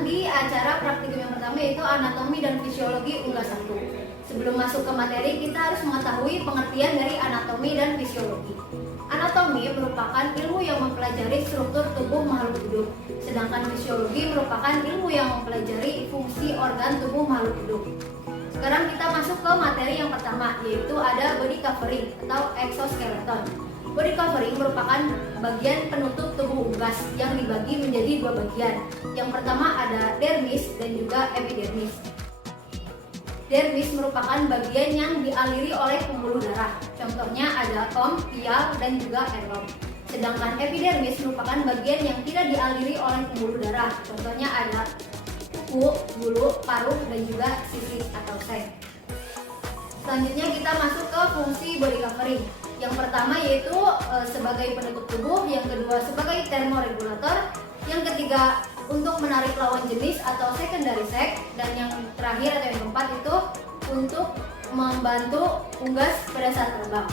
datang di acara praktikum yang pertama, yaitu anatomi dan fisiologi unggas 1. Sebelum masuk ke materi, kita harus mengetahui pengertian dari anatomi dan fisiologi. Anatomi merupakan ilmu yang mempelajari struktur tubuh makhluk hidup, sedangkan fisiologi merupakan ilmu yang mempelajari fungsi organ tubuh makhluk hidup. Sekarang kita masuk ke materi yang pertama, yaitu ada body covering atau exoskeleton. Body covering merupakan bagian penutup tubuh unggas yang dibagi menjadi dua bagian. Yang pertama ada dermis dan juga epidermis. Dermis merupakan bagian yang dialiri oleh pembuluh darah. Contohnya ada tom, pial, dan juga elom. Sedangkan epidermis merupakan bagian yang tidak dialiri oleh pembuluh darah. Contohnya ada kuku, bulu, paruh, dan juga sisis atau seng. Selanjutnya kita masuk ke fungsi body covering. Yang pertama yaitu sebagai penutup tubuh, yang kedua sebagai termoregulator, yang ketiga untuk menarik lawan jenis atau secondary sex, dan yang terakhir atau yang keempat itu untuk membantu unggas pada saat terbang.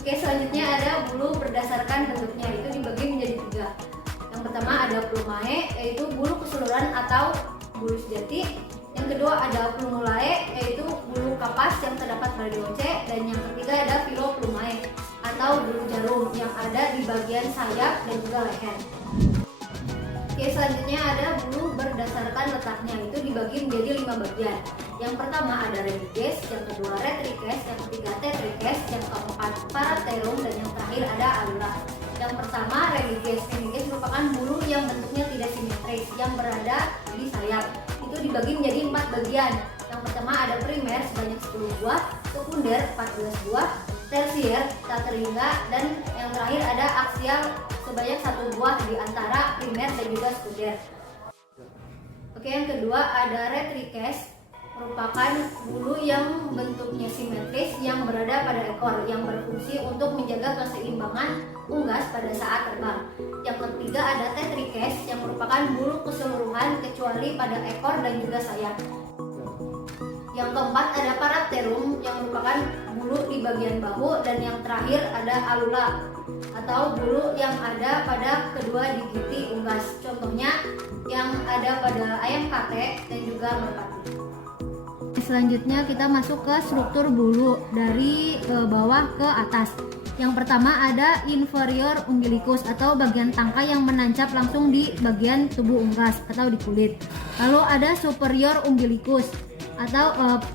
Oke, selanjutnya ada bulu berdasarkan bentuknya, itu dibagi menjadi 3. Yang pertama ada plumae, yaitu bulu keseluruhan atau bulu sejati. Yang kedua ada plumulae, yaitu bulu kapas yang terdapat pada DOC, dan yang ketiga ada filoplumae atau bulu jarum yang ada di bagian sayap dan juga leher. Oke, selanjutnya ada bulu berdasarkan letaknya, itu dibagi menjadi 5 bagian. Yang pertama ada remiges, yang kedua retrikes, yang ketiga tetrikes, yang keempat parapterum, dan yang terakhir ada alula. Yang pertama remiges. Remiges merupakan bulu yang bentuknya tidak simetris yang berada di sayap. Itu dibagi menjadi 4 bagian. Yang pertama ada primer sebanyak 10 buah, sekunder 14 buah, tersier tak terhingga, dan yang terakhir ada aksial sebanyak 1 buah di antara primer dan juga sekunder. Oke, yang kedua ada retrikes, merupakan bulu yang bentuknya simetris yang berada pada ekor yang berfungsi untuk menjaga keseimbangan unggas pada saat terbang. Yang ketiga ada tetrikes yang merupakan bulu keseluruhan kecuali pada ekor dan juga sayap. Yang keempat ada parapterum yang merupakan bulu di bagian bahu, dan yang terakhir ada alula atau bulu yang ada pada kedua digiti unggas. Contohnya yang ada pada ayam kate dan juga merpati. Selanjutnya kita masuk ke struktur bulu dari bawah ke atas. Yang pertama ada inferior umbilicus atau bagian tangkai yang menancap langsung di bagian tubuh unggas atau di kulit. Lalu ada superior umbilicus atau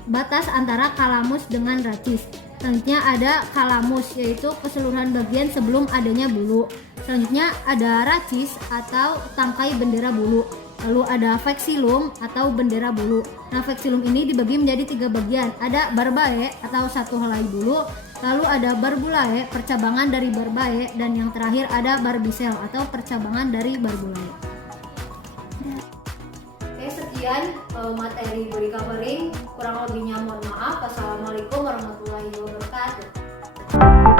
batas antara kalamus dengan rachis. Selanjutnya ada kalamus, yaitu keseluruhan bagian sebelum adanya bulu. Selanjutnya ada rachis atau tangkai bendera bulu. Lalu ada vexillum atau bendera bulu. Nah, vexillum ini dibagi menjadi 3 bagian. Ada barbae atau satu helai bulu, lalu ada barbulae, percabangan dari barbae, dan yang terakhir ada barbicel atau percabangan dari barbulae. Oke, sekian materi body covering. Kurang lebihnya mohon maaf. Wassalamualaikum warahmatullahi wabarakatuh.